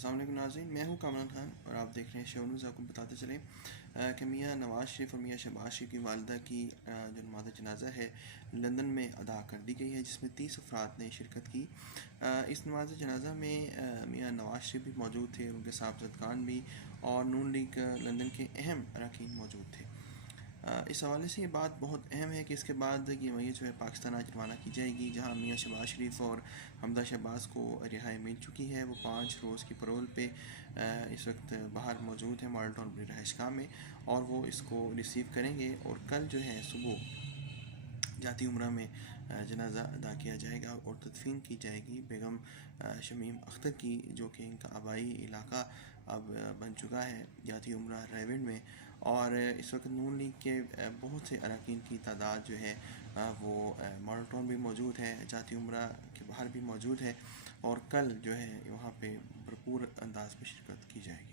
अस्सलाम वालेकुम नाज़रीन, मैं हूं कामरान खान और आप देख रहे हैं शो न्यूज़। आपको बताते चलें कि मियां नवाज़ शरीफ और मियां शहबाज शरीफ की वालिदा की जो नमाज जनाजा है लंदन में अदा कर दी गई है, जिसमें 30 अफराद ने शिरकत की। इस नमाज जनाजा में मियां नवाज़ शरीफ भी मौजूद थे, उनके साहबजाद खान भी और नून लीग लंदन के अहम अरकान मौजूद थे। इस हवाले से ये बात बहुत अहम है कि इसके बाद ये वही जो है पाकिस्तान आज रवाना की जाएगी, जहां मियां शहबाज शरीफ और हमदा शहबाज को रिहाई मिल चुकी है। वो 5 रोज़ की पैरोल पे इस वक्त बाहर मौजूद है मॉडल टाउन बड़ी रहायशगाह में, और वो इसको रिसीव करेंगे और कल जो है सुबह जाती उम्रा में जनाजा अदा किया जाएगा और तदफीन की जाएगी बेगम शमीम अख्तर की, जो कि इनका आबाई इलाका अब बन चुका है जाती उम्रा रेवेंड में। और इस वक्त नून लीग के बहुत से अरकान की तादाद जो है वो मॉडल टाउन भी मौजूद है, जाती उम्रा के बाहर भी मौजूद है, और कल जो है वहाँ पे भरपूर अंदाज में शिरकत की जाएगी।